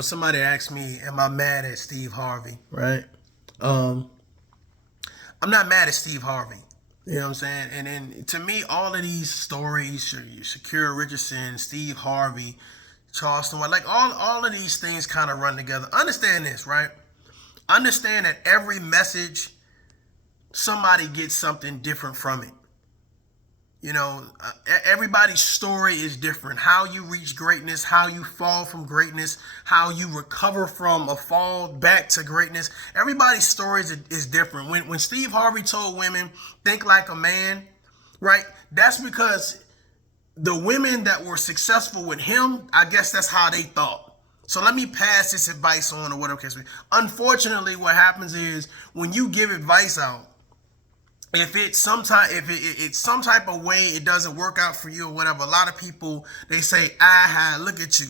Somebody asked me, am I mad at Steve Harvey, right? I'm not mad at Steve Harvey. You know what I'm saying? And then to me, all of these stories, Sha'Carri Richardson, Steve Harvey, Charleston, like all of these things kind of run together. Understand this, right? Understand that every message, somebody gets something different from it. Everybody's story is different. How you reach greatness, how you fall from greatness, how you recover from a fall back to greatness. Everybody's story is different. When Steve Harvey told women, think like a man, right? That's because the women that were successful with him, I guess that's how they thought. So let me pass this advice on or whatever case. Unfortunately, what happens is when you give advice out, if it's some type of way it doesn't work out for you or whatever, a lot of people, they say, look at you.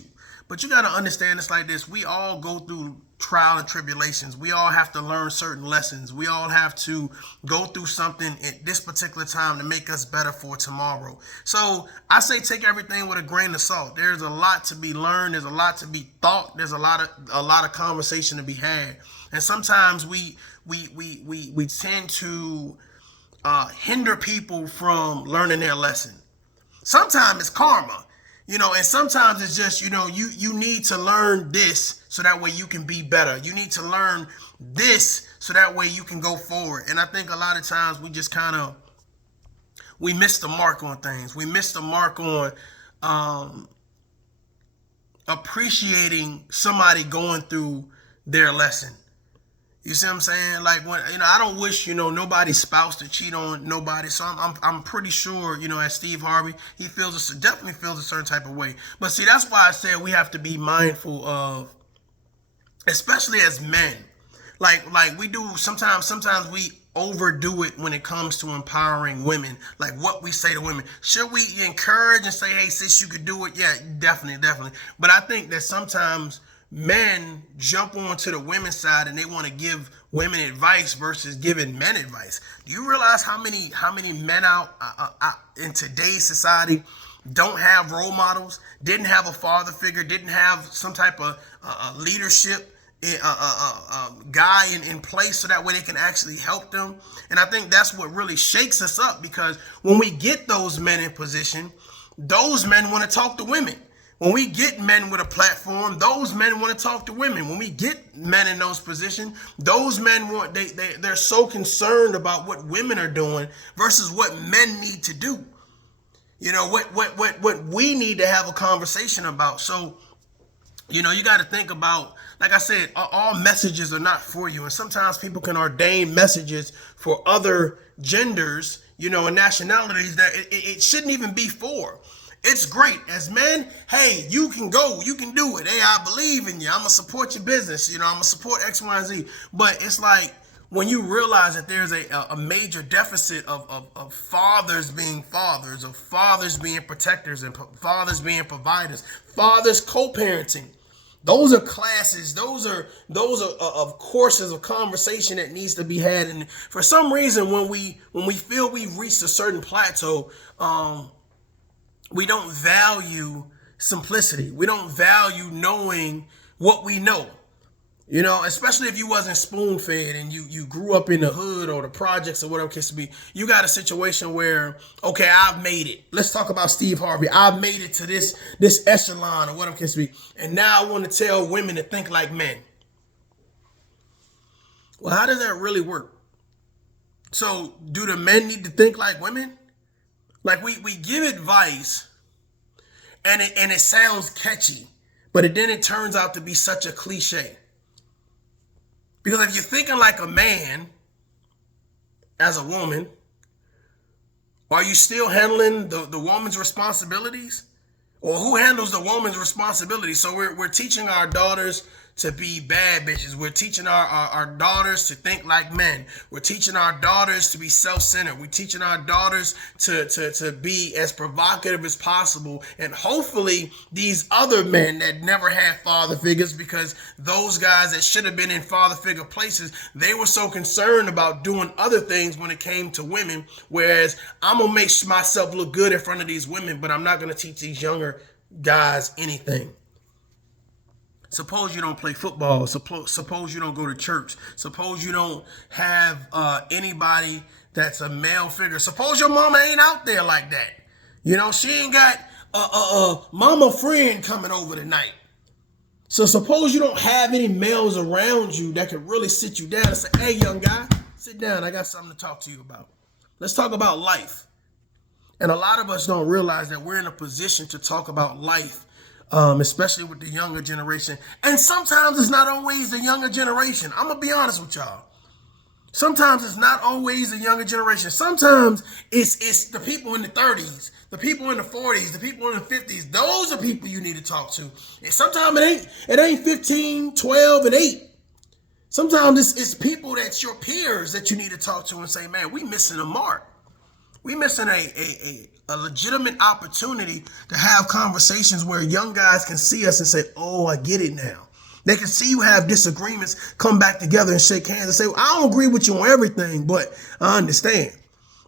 But you got to understand it's like this. We all go through trial and tribulations. We all have to learn certain lessons. We all have to go through something at this particular time to make us better for tomorrow. So I say take everything with a grain of salt. There's a lot to be learned. There's a lot to be thought. There's a lot of conversation to be had. And sometimes we tend to hinder people from learning their lesson. Sometimes it's karma, and sometimes it's just, you need to learn this so that way you can be better. You need to learn this so that way you can go forward. And I think a lot of times we just we miss the mark on things. We miss the mark on appreciating somebody going through their lesson. You see what I'm saying? Like, when I don't wish nobody's spouse to cheat on nobody. So I'm pretty sure as Steve Harvey, he definitely feels a certain type of way. But see, that's why I said we have to be mindful of, especially as men. Like we do sometimes we overdo it when it comes to empowering women. Like what we say to women. Should we encourage and say, hey sis, you could do it? Yeah, definitely. But I think that sometimes men jump onto the women's side and they want to give women advice versus giving men advice. Do you realize how many men out in today's society don't have role models, didn't have a father figure, didn't have some type of leadership guy in place so that way they can actually help them? And I think that's what really shakes us up, because when we get those men in position, those men want to talk to women. When we get men with a platform, those men want to talk to women. When we get men in those positions, those men they're so concerned about what women are doing versus what men need to do. What we need to have a conversation about. So, you got to think about, like I said, all messages are not for you. And sometimes people can ordain messages for other genders, and nationalities that it shouldn't even be for. It's great as men. Hey, you can go, you can do it. Hey, I believe in you. I'm gonna support your business. I'm gonna support X, Y, and Z. But it's like when you realize that there's a major deficit of fathers being fathers, of fathers being protectors, and fathers being providers, fathers co-parenting. Those are classes. Those are of courses of conversation that needs to be had. And for some reason, when we feel we've reached a certain plateau, we don't value simplicity. We don't value knowing what we know. Especially if you wasn't spoon-fed and you grew up in the hood or the projects or whatever it case to be. You got a situation where, okay, I've made it. Let's talk about Steve Harvey. I've made it to this echelon or whatever it case to be. And now I want to tell women to think like men. Well, how does that really work? So do the men need to think like women? Like we give advice and it sounds catchy, but then it turns out to be such a cliche. Because if you're thinking like a man as a woman, are you still handling the woman's responsibilities? Or who handles the woman's responsibilities? So we're teaching our daughters to be bad bitches. We're teaching our daughters to think like men. We're teaching our daughters to be self-centered. We're teaching our daughters to be as provocative as possible. And hopefully these other men that never had father figures, because those guys that should have been in father figure places, they were so concerned about doing other things when it came to women. Whereas I'm going to make myself look good in front of these women, but I'm not going to teach these younger guys anything. Suppose you don't play football. Suppose you don't go to church. Suppose you don't have anybody that's a male figure. Suppose your mama ain't out there like that. You know, she ain't got a mama friend coming over tonight. So suppose you don't have any males around you that could really sit you down and say, hey, young guy, sit down. I got something to talk to you about. Let's talk about life. And a lot of us don't realize that we're in a position to talk about life, especially with the younger generation. And sometimes it's not always the younger generation. I'm going to be honest with y'all. Sometimes it's not always the younger generation. Sometimes it's the people in the 30s, the people in the 40s, the people in the 50s. Those are people you need to talk to. And sometimes it ain't 15, 12, and 8. Sometimes it's people that's your peers that you need to talk to and say, man, we missing a mark. We missing a legitimate opportunity to have conversations where young guys can see us and say, oh, I get it now. They can see you have disagreements, come back together and shake hands and say, well, I don't agree with you on everything, but I understand.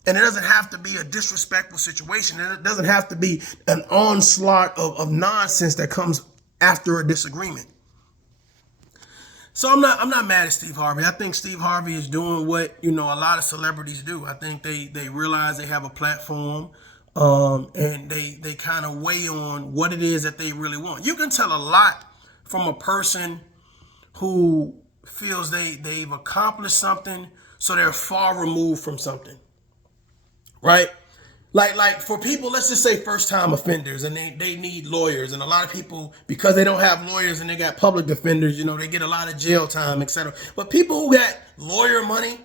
And it doesn't have to be a disrespectful situation. And it doesn't have to be an onslaught of nonsense that comes after a disagreement. So I'm not mad at Steve Harvey. I think Steve Harvey is doing what, a lot of celebrities do. I think they realize they have a platform, and they kind of weigh on what it is that they really want. You can tell a lot from a person who feels they've accomplished something, so they're far removed from something, right? Like for people, let's just say first-time offenders, and they need lawyers, and a lot of people, because they don't have lawyers and they got public defenders, they get a lot of jail time, etc. But people who got lawyer money,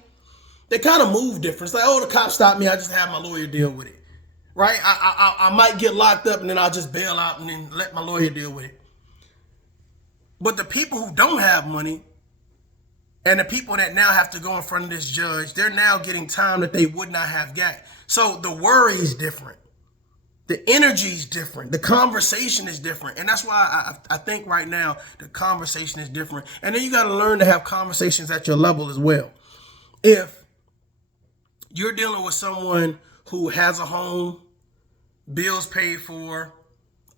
they kind of move different. It's like, oh, the cop stopped me, I just have my lawyer deal with it, right? I might get locked up and then I'll just bail out and then let my lawyer deal with it. But the people who don't have money and the people that now have to go in front of this judge, they're now getting time that they would not have got. So the worry is different. The energy is different. The conversation is different. And that's why I think right now the conversation is different. And then you got to learn to have conversations at your level as well. If you're dealing with someone who has a home, bills paid for,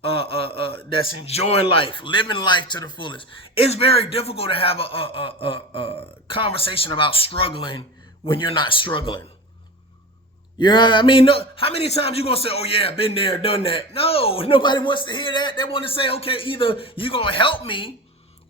that's enjoying life, living life to the fullest, it's very difficult to have a conversation about struggling when you're not struggling. You know what I mean? No, how many times you gonna say, oh yeah, been there, done that? No, nobody wants to hear that. They want to say, okay, either you're gonna help me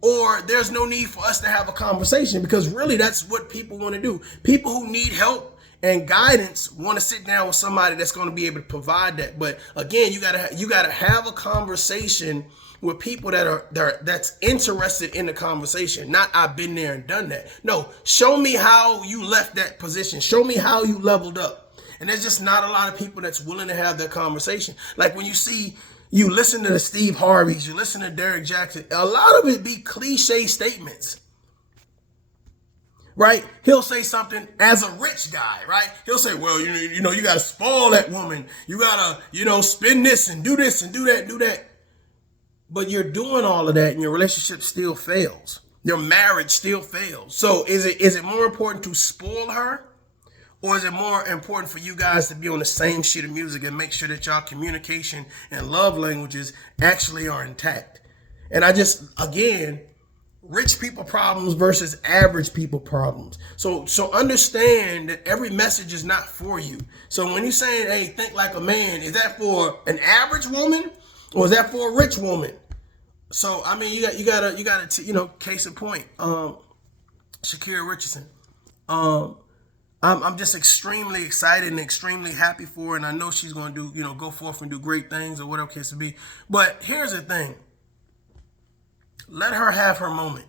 or there's no need for us to have a conversation, because really that's what people want to do. People who need help and guidance want to sit down with somebody that's going to be able to provide that. But again, you gotta have a conversation with people that's interested in the conversation. Not I've been there and done that. No, show me how you left that position. Show me how you leveled up. And there's just not a lot of people that's willing to have that conversation. Like when you listen to the Steve Harveys, you listen to Derek Jackson, a lot of it be cliche statements. Right? He'll say something as a rich guy, right? He'll say, well, you got to spoil that woman. You got to, spend this and do this and do that, do that. But you're doing all of that and your relationship still fails. Your marriage still fails. So is it more important to spoil her? Or is it more important for you guys to be on the same sheet of music and make sure that y'all communication and love languages actually are intact? And again, rich people problems versus average people problems. So understand that every message is not for you. So when you're saying, hey, think like a man, is that for an average woman or is that for a rich woman? So, I mean, you gotta, case in point, Sha'Carri Richardson. I'm just extremely excited and extremely happy for her, and I know she's going to do, go forth and do great things or whatever case to be. But here's the thing. Let her have her moment.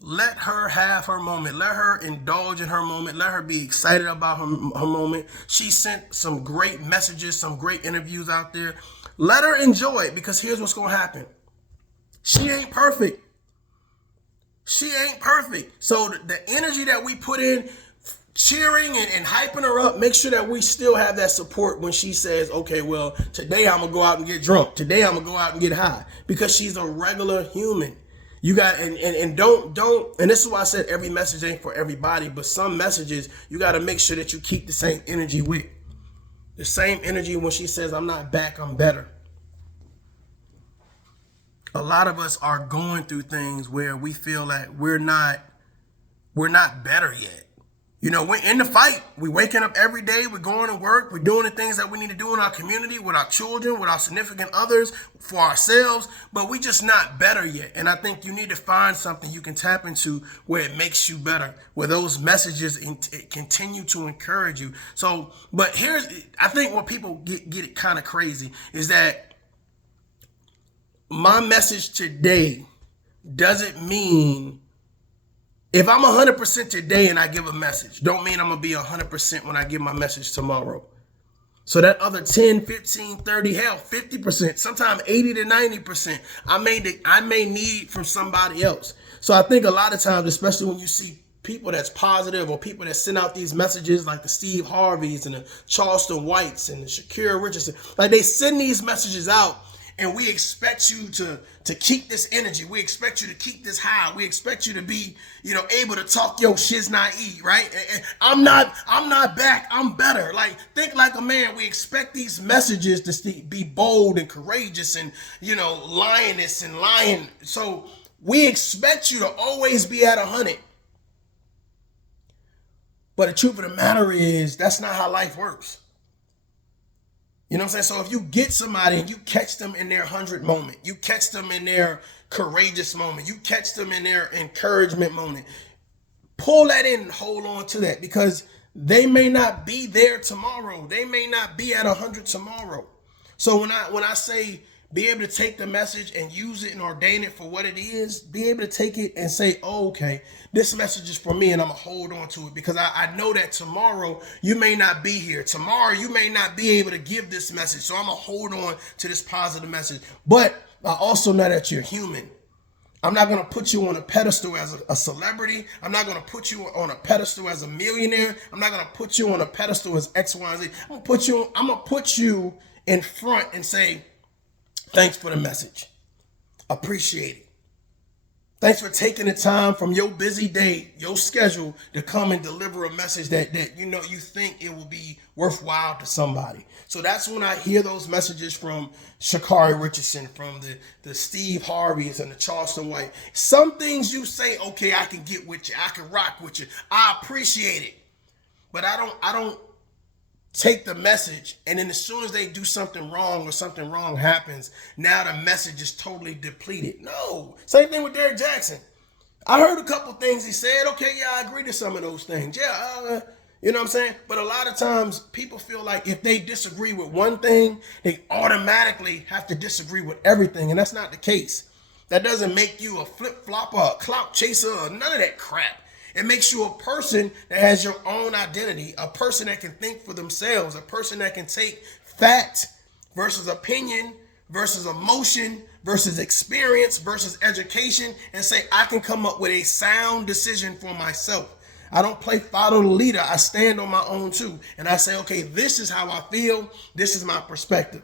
Let her have her moment. Let her indulge in her moment. Let her be excited about her moment. She sent some great messages, some great interviews out there. Let her enjoy it, because here's what's going to happen. She ain't perfect. She ain't perfect. So the energy that we put in, cheering and hyping her up, make sure that we still have that support when she says, okay, well, today I'm going to go out and get drunk. Today I'm going to go out and get high, because she's a regular human. You got, and don't, and this is why I said every message ain't for everybody, but some messages you got to make sure that you keep the same energy with. The same energy when she says, I'm not back, I'm better. a lot of us are going through things where we feel that we're not better yet. You know, we're in the fight. We're waking up every day. We're going to work. We're doing the things that we need to do in our community, with our children, with our significant others, for ourselves. But we just not better yet. And I think you need to find something you can tap into where it makes you better, where those messages continue to encourage you. So, but I think what people get it kind of crazy is that my message today doesn't mean, if I'm 100% today and I give a message, don't mean I'm going to be 100% when I give my message tomorrow. So that other 10, 15, 30, hell, 50%, sometimes 80 to 90%, I may need from somebody else. So I think a lot of times, especially when you see people that's positive, or people that send out these messages like the Steve Harveys and the Charleston Whites and the Sha'Carri Richardson, like they send these messages out, and we expect you to keep this energy. We expect you to keep this high. We expect you to be, able to talk your shiz not eat, right? And I'm not back. I'm better. Like, think like a man. We expect these messages to be bold and courageous and, lioness and lion. So we expect you to always be at 100. But the truth of the matter is, that's not how life works. You know what I'm saying? So if you get somebody and you catch them in their 100 moment, you catch them in their courageous moment, you catch them in their encouragement moment, pull that in and hold on to that, because they may not be there tomorrow. They may not be at 100 tomorrow. So when I say be able to take the message and use it and ordain it for what it is, be able to take it and say, oh, okay, this message is for me, and I'm going to hold on to it, because I know that tomorrow you may not be here. Tomorrow you may not be able to give this message. So I'm going to hold on to this positive message. But I also know that you're human. I'm not going to put you on a pedestal as a celebrity. I'm not going to put you on a pedestal as a millionaire. I'm not going to put you on a pedestal as X, Y, and Z. I'm going to put you in front and say, thanks for the message. Appreciate it. Thanks for taking the time from your busy day, your schedule, to come and deliver a message that you think it will be worthwhile to somebody. So that's when I hear those messages from Sha'Carri Richardson, from the Steve Harveys and the Charleston White. Some things you say, okay, I can get with you. I can rock with you. I appreciate it. But I don't take the message, and then as soon as they do something wrong or something wrong happens, now the message is totally depleted. No. Same thing with Derrick Jackson. I heard a couple things he said. Okay, yeah, I agree to some of those things. Yeah, you know what I'm saying? But a lot of times people feel like if they disagree with one thing, they automatically have to disagree with everything, and that's not the case. That doesn't make you a flip-flopper, a clout chaser, or none of that crap. It makes you a person that has your own identity, a person that can think for themselves, a person that can take fact versus opinion versus emotion versus experience versus education and say, I can come up with a sound decision for myself. I don't play follow the leader. I stand on my own too. And I say, okay, this is how I feel. This is my perspective.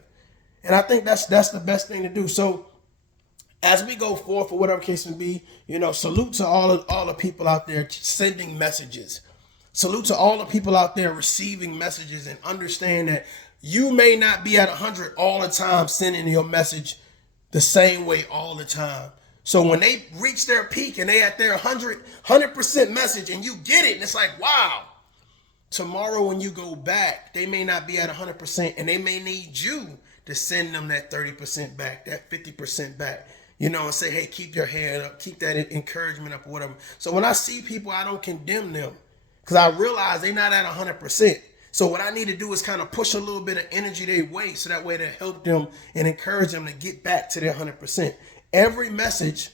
And I think that's the best thing to do. So as we go forth, or whatever case may be, salute to all the people out there sending messages. Salute to all the people out there receiving messages, and understand that you may not be at 100 all the time sending your message the same way all the time. So when they reach their peak and they at their 100% message and you get it, and it's like, wow. Tomorrow when you go back, they may not be at 100%, and they may need you to send them that 30% back, that 50% back. And say, hey, keep your head up, keep that encouragement up, or whatever. So when I see people, I don't condemn them, because I realize they're not at 100%. So what I need to do is kind of push a little bit of energy their way, so that way to help them and encourage them to get back to their 100%. Every message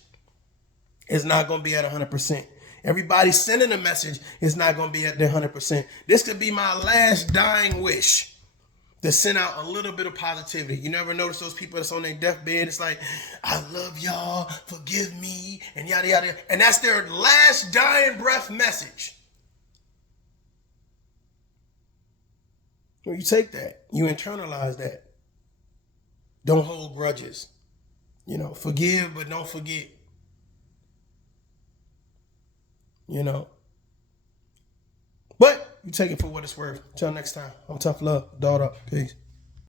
is not going to be at 100%. Everybody sending a message is not going to be at their 100%. This could be my last dying wish, to send out a little bit of positivity. You never notice those people that's on their deathbed? It's like, I love y'all, forgive me, and yada, yada. And that's their last dying breath message. Well, you take that. You internalize that. Don't hold grudges. Forgive, but don't forget. But you take it for what it's worth. Till next time, I'm ToughLove. Daughter. Peace.